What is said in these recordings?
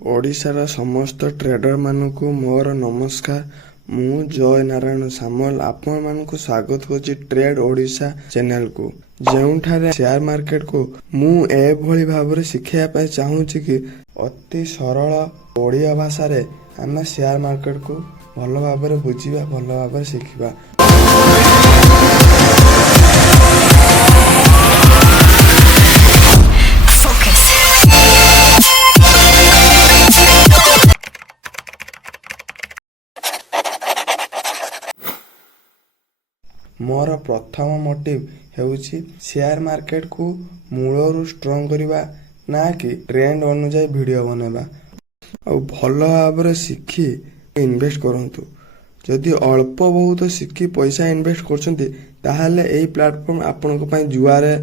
ଓଡ଼ିଶାର ସମସ୍ତ ଟ୍ରେଡର ମାନଙ୍କୁ ମୋର ନମସ୍କାର। ମୁଁ ଜୟ ନାରାୟଣ ସାମଲ ଆପଣମାନଙ୍କୁ ସ୍ୱାଗତ କରୁଛି ଟ୍ରେଡ ଓଡ଼ିଶା ଚ୍ୟାନେଲକୁ, ଯେଉଁଠାରେ ସେୟାର ମାର୍କେଟକୁ ମୁଁ ଏଭଳି ଭାବରେ ଶିଖାଇବା ପାଇଁ ଚାହୁଁଛି କି ଅତି ସରଳ ଓଡ଼ିଆ ଭାଷାରେ ଆମେ ସେୟାର ମାର୍କେଟକୁ ଭଲ ଭାବରେ ବୁଝିବା, ଭଲ ଭାବରେ ଶିଖିବା। ମୋର ପ୍ରଥମ ମୋଟିଭ ହେଉଛି ସେୟାର ମାର୍କେଟକୁ ମୂଳରୁ ଷ୍ଟ୍ରଙ୍ଗ କରିବା, ନା କି ଟ୍ରେଣ୍ଡ ଅନୁଯାୟୀ ଭିଡ଼ିଓ ବନେଇବା। ଆଉ ଭଲ ଭାବରେ ଶିଖି ଇନଭେଷ୍ଟ କରନ୍ତୁ। ଯଦି ଅଳ୍ପ ବହୁତ ଶିଖି ପଇସା ଇନଭେଷ୍ଟ କରୁଛନ୍ତି, ତାହେଲେ ଏହି ପ୍ଲାଟଫର୍ମ ଆପଣଙ୍କ ପାଇଁ ଜୁଆରେ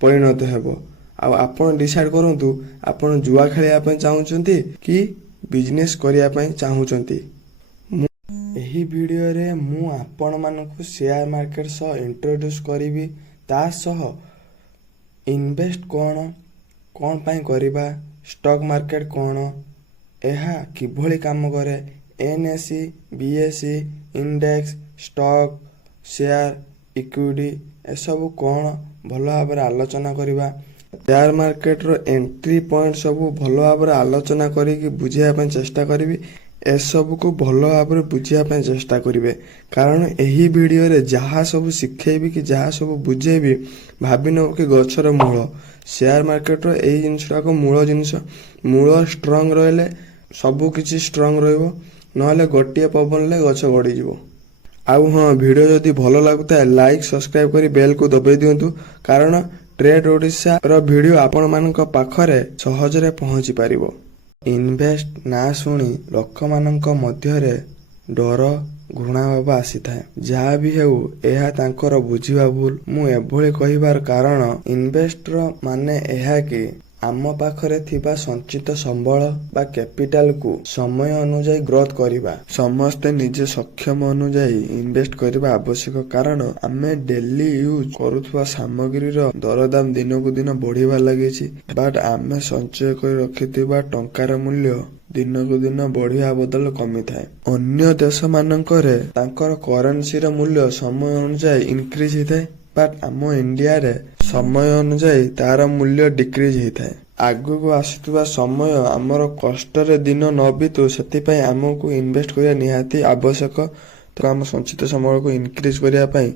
ପରିଣତ ହେବ। ଆଉ ଆପଣ ଡିସାଇଡ୍ କରନ୍ତୁ, ଆପଣ ଜୁଆ ଖେଳିବା ପାଇଁ ଚାହୁଁଛନ୍ତି କି ବିଜନେସ୍ କରିବା ପାଇଁ ଚାହୁଁଛନ୍ତି। ଏହି ଭିଡ଼ିଓରେ ମୁଁ ଆପଣମାନଙ୍କୁ ସେୟାର ମାର୍କେଟ ସହ ଇଣ୍ଟ୍ରୋଡ୍ୟୁସ୍ କରିବି, ତା ସହ ଇନଭେଷ୍ଟ କ'ଣ ପାଇଁ କରିବା, ଷ୍ଟକ୍ ମାର୍କେଟ କ'ଣ, ଏହା କିଭଳି କାମ କରେ, NSE, BSE, index, stock, share, equity ଏସବୁ କ'ଣ ଭଲ ଭାବରେ ଆଲୋଚନା କରିବା। ସେୟାର ମାର୍କେଟର ଏଣ୍ଟ୍ରି ପଏଣ୍ଟ ସବୁ ଭଲ ଭାବରେ ଆଲୋଚନା କରିକି ବୁଝିବା ପାଇଁ ଚେଷ୍ଟା କରିବି। ଏସବୁକୁ ଭଲ ଭାବରେ ବୁଝିବା ପାଇଁ ଚେଷ୍ଟା କରିବେ, କାରଣ ଏହି ଭିଡ଼ିଓରେ ଯାହା ସବୁ ଶିଖେଇବି କି ଯାହା ସବୁ ବୁଝେଇବି, ଭାବିନେବ କି ଗଛର ମୂଳ। ସେୟାର ମାର୍କେଟର ଏଇ ଜିନିଷଟାକ ମୂଳ ଜିନିଷ। ମୂଳ ଷ୍ଟ୍ରଙ୍ଗ ରହିଲେ ସବୁ କିଛି ଷ୍ଟ୍ରଙ୍ଗ ରହିବ, ନହେଲେ ଗୋଟିଏ ପବନରେ ଗଛ ଗଡ଼ିଯିବ। ଆଉ ହଁ, ଭିଡ଼ିଓ ଯଦି ଭଲ ଲାଗୁଥାଏ ଲାଇକ୍ ସବସ୍କ୍ରାଇବ କରି ବେଲକୁ ଦବାଇ ଦିଅନ୍ତୁ, କାରଣ ଟ୍ରେଡ ଓଡ଼ିଶାର ଭିଡ଼ିଓ ଆପଣମାନଙ୍କ ପାଖରେ ସହଜରେ ପହଞ୍ଚି ପାରିବ। ଇନଭେଷ୍ଟ ନାଁ ଶୁଣି ଲୋକମାନଙ୍କ ମଧ୍ୟରେ ଡର, ଘୃଣାଭାବ ଆସିଥାଏ। ଯାହା ବି ହେଉ, ଏହା ତାଙ୍କର ବୁଝିବା ଭୁଲ। ମୁଁ ଏଭଳି କହିବାର କାରଣ, ଇନଭେଷ୍ଟର ମାନେ ଏହା କି ଆମ ପାଖରେ ଥିବା ସଞ୍ଚିତ ସମ୍ବଳ ବା କ୍ୟାପିଟାଲକୁ ସମୟ ଅନୁଯାୟୀ ଗ୍ରୋଥ କରିବା। ସମସ୍ତେ ନିଜ ସକ୍ଷମ ଅନୁଯାୟୀ ଇନଭେଷ୍ଟ କରିବା ଆବଶ୍ୟକ, କାରଣ ଆମେ ଡେଲି ୟୁଜ କରୁଥିବା ସାମଗ୍ରୀର ଦରଦାମ ଦିନକୁ ଦିନ ବଢିବା ଲାଗିଛି। ବଟ୍ ଆମେ ସଞ୍ଚୟ କରି ରଖିଥିବା ଟଙ୍କାର ମୂଲ୍ୟ ଦିନକୁ ଦିନ ବଢିବା ବଦଳ କମିଥାଏ। ଅନ୍ୟ ଦେଶ ମାନଙ୍କରେ ତାଙ୍କର କରେନ୍ସିର ମୂଲ୍ୟ ସମୟ ଅନୁଯାୟୀ ଇନକ୍ରିଜ ହେଇଥାଏ, ବଟ୍ ଆମ ଇଣ୍ଡିଆରେ ସମୟ ଅନୁଯାୟୀ ତାର ମୂଲ୍ୟ ଡିକ୍ରିଜ ହେଇଥାଏ। ଆଗକୁ ଆସୁଥିବା ସମୟ ଆମର କଷ୍ଟରେ ଦିନ ନ ବିତୁ, ସେଥିପାଇଁ ଆମକୁ ଇନଭେଷ୍ଟ କରିବା ନିହାତି ଆବଶ୍ୟକ। ତ ଆମ ସଞ୍ଚିତ ସମ୍ବଳକୁ ଇନକ୍ରିଜ କରିବା ପାଇଁ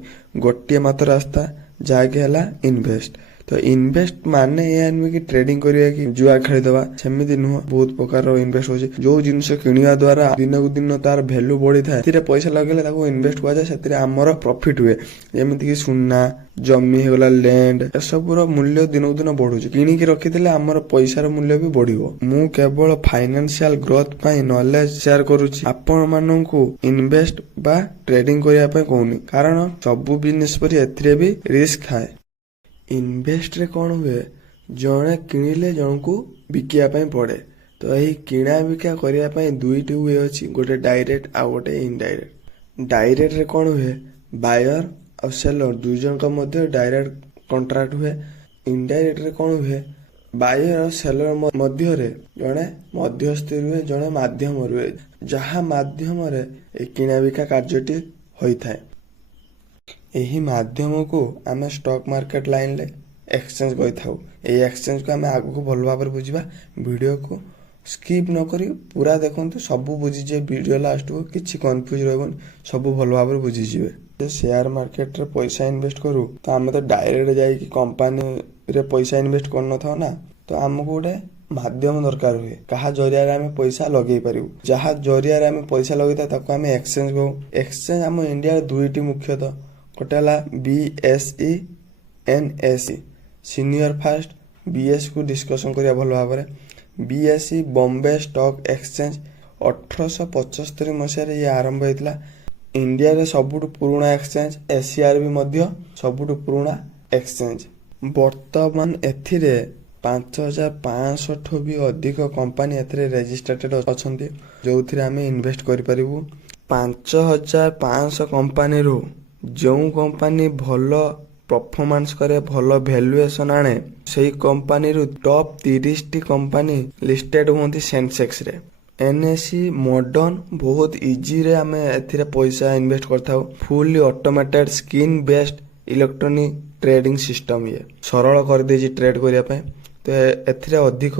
ଗୋଟିଏ ମାତ୍ର ରାସ୍ତା, ଯାହାକି ହେଲା ଇନଭେଷ୍ଟ। ତ ଇନଭେଷ୍ଟ ମାନେ ଏହା ନୁହେଁ କି ଟ୍ରେଡିଂ କରିବା କି ଜୁଆ ଖେଳିଦେବା, ସେମିତି ନୁହଁ। ବହୁତ ପ୍ରକାର ଇନଭେଷ୍ଟ ହଉଛି। ଯୋଉ ଜିନିଷ କିଣିବା ଦ୍ୱାରା ଦିନକୁ ଦିନ ତାର ଭ୍ୟାଲୁ ବଢିଥାଏ, ସେଥିରେ ପଇସା ଲଗେଇଲେ ତାକୁ ଇନଭେଷ୍ଟ କୁହାଯାଏ। ସେଥିରେ ଆମର ପ୍ରଫିଟ ହୁଏ। ଯେମିତିକି ସୁନା, ଜମି ହେଇଗଲା, ଲ୍ୟାଣ୍ଡ, ଏସବୁର ମୂଲ୍ୟ ଦିନକୁ ଦିନ ବଢୁଛି। କିଣିକି ରଖିଥିଲେ ଆମର ପଇସାର ମୂଲ୍ୟ ବି ବଢିବ। ମୁଁ କେବଳ ଫାଇନାନ୍ସିଆଲ ଗ୍ରୋଥ ପାଇଁ ନଲେଜ ସେୟାର କରୁଛି, ଆପଣ ମାନଙ୍କୁ ଇନଭେଷ୍ଟ ବା ଟ୍ରେଡିଂ କରିବା ପାଇଁ କହୁନି, କାରଣ ସବୁ ବିଜନେସ ପରି ଏଥିରେ ବି ରିସ୍କ ଥାଏ। ଇନଭେଷ୍ଟରେ କ'ଣ ହୁଏ, ଜଣେ କିଣିଲେ ଜଣକୁ ବିକିବା ପାଇଁ ପଡେ। ତ ଏହି କିଣା ବିକା କରିବା ପାଇଁ ଦୁଇଟି ୱେ ଅଛି, ଗୋଟେ ଡାଇରେକ୍ଟ ଆଉ ଗୋଟେ ଇନଡାଇରେକ୍ଟ। ଡାଇରେକ୍ଟରେ କ'ଣ ହୁଏ, ବାୟର ଆଉ ସେଲର ଦୁଇ ଜଣଙ୍କ ମଧ୍ୟରେ ଡାଇରେକ୍ଟ କଣ୍ଟ୍ରାକ୍ଟ ହୁଏ। ଇନଡାଇରେକ୍ଟରେ କ'ଣ ହୁଏ, ବାୟର ଆଉ ସେଲର ମଧ୍ୟରେ ଜଣେ ମଧ୍ୟସ୍ଥି ରୁହେ, ଜଣେ ମାଧ୍ୟମ ରୁହେ, ଯାହା ମାଧ୍ୟମରେ ଏହି କିଣା ବିକା କାର୍ଯ୍ୟଟି ହୋଇଥାଏ। ଏହି ମାଧ୍ୟମକୁ ଆମେ ଷ୍ଟକ୍ ମାର୍କେଟ ଲାଇନରେ ଏକ୍ସଚେଞ୍ଜ କହିଥାଉ। ଏହି ଏକ୍ସଚେଞ୍ଜକୁ ଆମେ ଆଗକୁ ଭଲ ଭାବରେ ବୁଝିବା। ଭିଡ଼ିଓକୁ ସ୍କିପ୍ ନ କରି ପୁରା ଦେଖନ୍ତୁ, ସବୁ ବୁଝିଯିବେ। ଭିଡ଼ିଓ ଲାଷ୍ଟକୁ କିଛି କନଫ୍ୟୁଜ ରହିବନି, ସବୁ ଭଲ ଭାବରେ ବୁଝିଯିବେ। ସେୟାର ମାର୍କେଟରେ ପଇସା ଇନଭେଷ୍ଟ କରୁ, ତ ଆମେ ତ ଡାଇରେକ୍ଟ ଯାଇକି କମ୍ପାନୀରେ ପଇସା ଇନଭେଷ୍ଟ କରିନଥାଉ ନା। ତ ଆମକୁ ଗୋଟେ ମାଧ୍ୟମ ଦରକାର ହୁଏ, କାହା ଜରିଆରେ ଆମେ ପଇସା ଲଗେଇ ପାରିବୁ। ଯାହା ଜରିଆରେ ଆମେ ପଇସା ଲଗେଇଥାଉ ତାକୁ ଆମେ ଏକ୍ସଚେଞ୍ଜ କହୁ। ଏକ୍ସଚେଞ୍ଜ ଆମ ଇଣ୍ଡିଆରେ ଦୁଇଟି ମୁଖ୍ୟତଃ, ଗୋଟେ ହେଲା BSE, NSE। Senior first BSE କୁ ଡିସ୍କସନ କରିବା ଭଲ ଭାବରେ। BSE ବମ୍ବେ ଷ୍ଟକ୍ ଏକ୍ସଚେଞ୍ଜ 1875 ମସିହାରେ ଇଏ ଆରମ୍ଭ ହେଇଥିଲା। ଇଣ୍ଡିଆରେ ସବୁଠୁ ପୁରୁଣା ଏକ୍ସଚେଞ୍ଜ, ଏସିଆରେ ବି ମଧ୍ୟ ସବୁଠୁ ପୁରୁଣା ଏକ୍ସଚେଞ୍ଜ। ବର୍ତ୍ତମାନ ଏଥିରେ 5500ଠୁ ବି ଅଧିକ କମ୍ପାନୀ ଏଥିରେ ରେଜିଷ୍ଟ୍ରେଟେଡ ଅଛନ୍ତି, ଯୋଉଥିରେ ଆମେ ଇନଭେଷ୍ଟ କରିପାରିବୁ। 5500 କମ୍ପାନୀରୁ ଯେଉଁ କମ୍ପାନୀ ଭଲ परफॉर्मेंस करे भल वैल्यूएशन आने सेही कंपनी रु टॉप 30 टी कंपनी लिस्टेड होती सेंसेक्स रे। एनएससी मॉडर्न बहुत इजी रे आमे एथिरे पैसा इन्वेस्ट करथाउ। Fully automated screen based electronic trading system ये सरल कर देछि ट्रेड करिया पे। तो एथिरे अधिक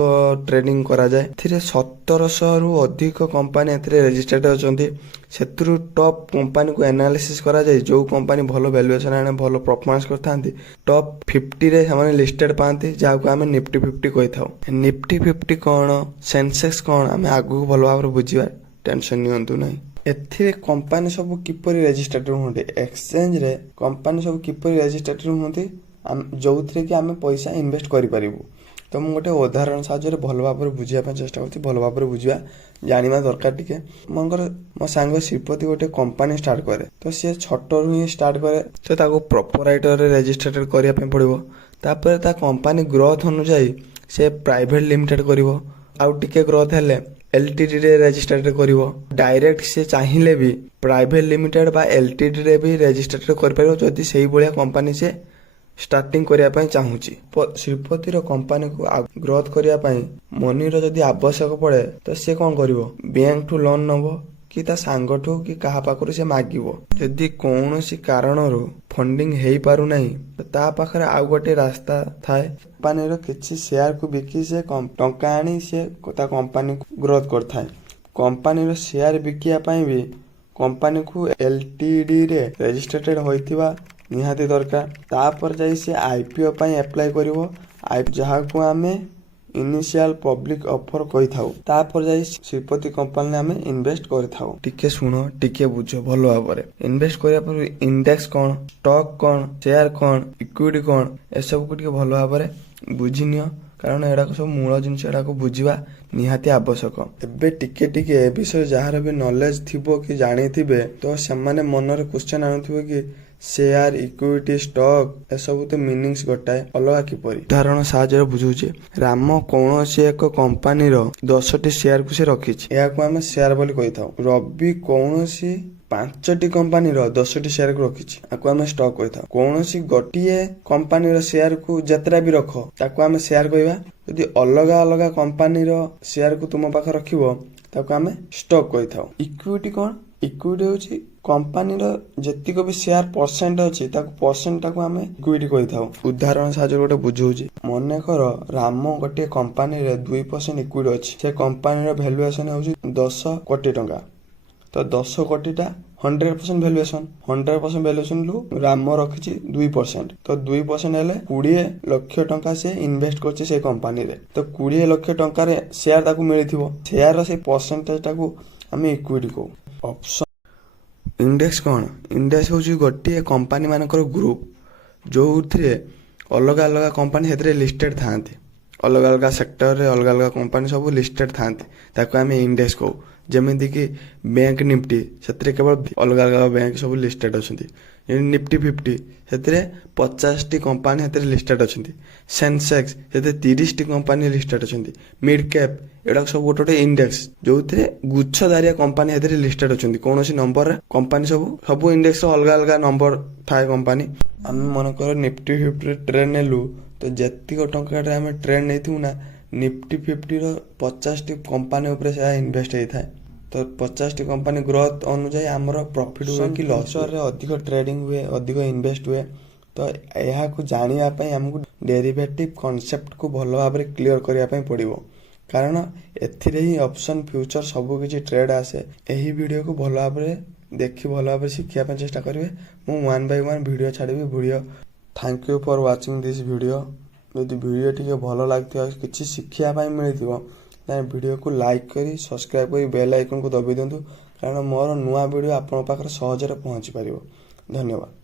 ट्रेडिंग करा जाए। एथिरे 1700 रु अधिक कंपनी एथिरे रजिस्टर्ड अछंती। सेतुरु टॉप कंपनी को एनालिसिस करा जाए जो कंपनी भलो वैल्यूएशन आने भलो परफॉर्मेंस करथांती टॉप 50 रे हमने लिस्टेड पांती जाको आमे निफ्टी 50 कहि थाउ। निफ्टी 50 कोन सेंसेक्स कोन आमे आगु भलो भाबरे बुझिबा टेंशन नियंतु नै। एथिरे कंपनी सब किपरि रजिस्टर्ड होंते एक्सचेंज रे कंपनी सब किपरि रजिस्टर्ड होंते जोउथरे कि आमे पैसा इन्वेस्ट करि परिबु। तो मु गोटे उदाहरण साहाय्य भल भाव बुझापी चेष्टा करছি भल भाव बुझा जाना दरकार टिके। मनकर मो सांग श्रीपति गोटे कंपनी स्टार्ट करे तो सी छोटरू ही स्टार्ट करे तो ताको प्रोपराइटर रजिस्टर्ड करने पड़ो। तापर ता कंपनी ग्रोथ अनुसार से प्राइवेट लिमिटेड करिवो आउ टिके ग्रोथ हेले एलटीडी रे रजिस्टर्ड करिवो। डायरेक्ट से चाहिए भी प्राइवेट लिमिटेड बा एलटीडी रे भी रजिस्टर्ड कर परिवो जदि सेही भलिया कंपनी से स्टार्टिंग करिया पई चाहूची। श्रीपति रो कंपनी को ग्रोथ करिया पई मनी रो जदि आवश्यक पड़े तो से कोन करिवो बैंक ठू लोन नबो कि ता सांग ठू कि कहा पाखरु से मागिवो। जदि कोनोसी कारण रो फंडिंग हेई पारु नाही तो ता पाखरे आउ गोटे रास्ता थाए कंपनी रो किछि शेयर को बिकी से टंका आनी से ता कंपनी को ग्रोथ करथाय। कंपनी रो शेयर बिकिया पई भी कंपनी को एलटीडी रे रजिस्टर्ड होइथिबा निहाती दरकार। तापर जाई से आईपीओ पई अप्लाई करिवो जहा को आमे इनिशियल पब्लिक ऑफर कहि थाउ। तापर जाई श्रीपति कंपनी आमे इन्वेस्ट कर थाउ। टिके सुनो टिके बुझो भलो भाबरे इन्वेस्ट करिया पर इंडेक्स कोन स्टॉक कोन शेयर कोन इक्विटी कोन ए सब को टिके भलो भाबरे बुझिनियो कारण एडा सब मूल जिनिस एडा को बुझिबा निहाती आवश्यक। एबे टिके टिके ए विषय जहार भी नॉलेज थिबो कि जानि थिबे तो सेमाने मनरे क्वेश्चन आनुथिबो कि शेयर इक्विटी स्टॉक ए सब तो मीनिंग्स गोटाए अलगा किपरि। उदाहरण साहाय्य बुझुचे राम कौन से एक कंपनी रो 10टी शेयर को से रखिछि या को हम शेयर बोली कहि थाउ। रवि कौन सी 5टी कंपनी रो 10टी शेयर को रखिछि आको हम स्टॉक कहि थाउ। कौन सी गोटिए कंपनी रो शेयर को जतरा भी रखो ताको हम शेयर कहबा। यदि अलगा अलगा कंपनी रो शेयर को तुम पाख रखिबो ताको हम स्टॉक कहि थाउ। इक्विटी कोन इक्विटी होची कंपनी रो जतिको भी शेयर परसेंट अछि ताको परसेंट ताको हमें इक्विटी कहि थाउ। उदाहरण साहाय्य गोटे बुझौची मने करो राम गोटे कंपनी रे 2% इक्विटी अछि से कंपनी रो वैल्यूएशन होची 10 कोटी टंका। तो 10 कोटीटा 100% वैल्यूएशन 100% वैल्यूएशन लु राम रखिछि 2% तो 2% हेले 20 लाख टंका से इन्वेस्ट करछि से कंपनी रे। तो 20 लाख टंका रे शेयर ताको मिलिथिबो शेयर रो से परसेंटेज ताको हमें इक्विटी को। ऑप्शन इंडेक्स कौन इंडेक्स होची गोटे कंपनी मानकर ग्रुप जो अलग अलग कंपनी हेतरे लिस्टेड थांती अलग अलग सेक्टर रे अलग अलग कंपनी सब लिस्टेड थांती ताको हमें इंडेक्स को। जेमिति कि बैंक निफ्टी सेतरे केवल अलग अलग बैंक सब लिस्टेड अछंती। निफ्टी 50 सेतरे 50टी कंपनी हेतरे लिस्टेड अछंती। सेंसेक्स सेते 30टी कंपनी लिस्टेड अछंती। मिड कैप एडा सब गोटे इंडेक्स जोथे गुच्छधारिया कंपनी हेतरे लिस्टेड अछंती। कोनोसी नंबर रे कंपनी सब इंडेक्स रो अलग अलग नंबर थाए कंपनी। हम मन कर निफ्टी 50 ट्रेड नेलु तो जत्तिको टंका रे हम ट्रेड नेथिउ ना निफ्टी 50 रो 50टी कंपनी ऊपर से इन्वेस्ट हेइ थाए। तो 50टी कंपनी ग्रोथ अनुसार हमर प्रॉफिट हुए कि लॉस रे अधिक ट्रेडिंग हुए अधिक इन्वेस्ट हुए। तो यह को जानिया पई हमको डेरिवेटिव कांसेप्ट को भलो भाबरे क्लियर करिया पई पड़िबो कारण एथिरे ही ऑप्शन फ्यूचर सब किछि ट्रेड आसे। एही वीडियो को भलो भाबरे देखि भलो भाबरे शिखिया पई चेष्टा करिवे। मु 1 बाय 1 वीडियो छाड़िबे video. Thank you for watching this video. यदि वीडियो टिके भलो लागथियो किछि शिखिया पई मिलिथिबो ताने वीडियो को लाइक करी सब्सक्राइब करी बेल आइकन को दबी दियंतु कारण मोर नुवा वीडियो आपन पाखरे सहज रे पहुंची परिबो। धन्यवाद।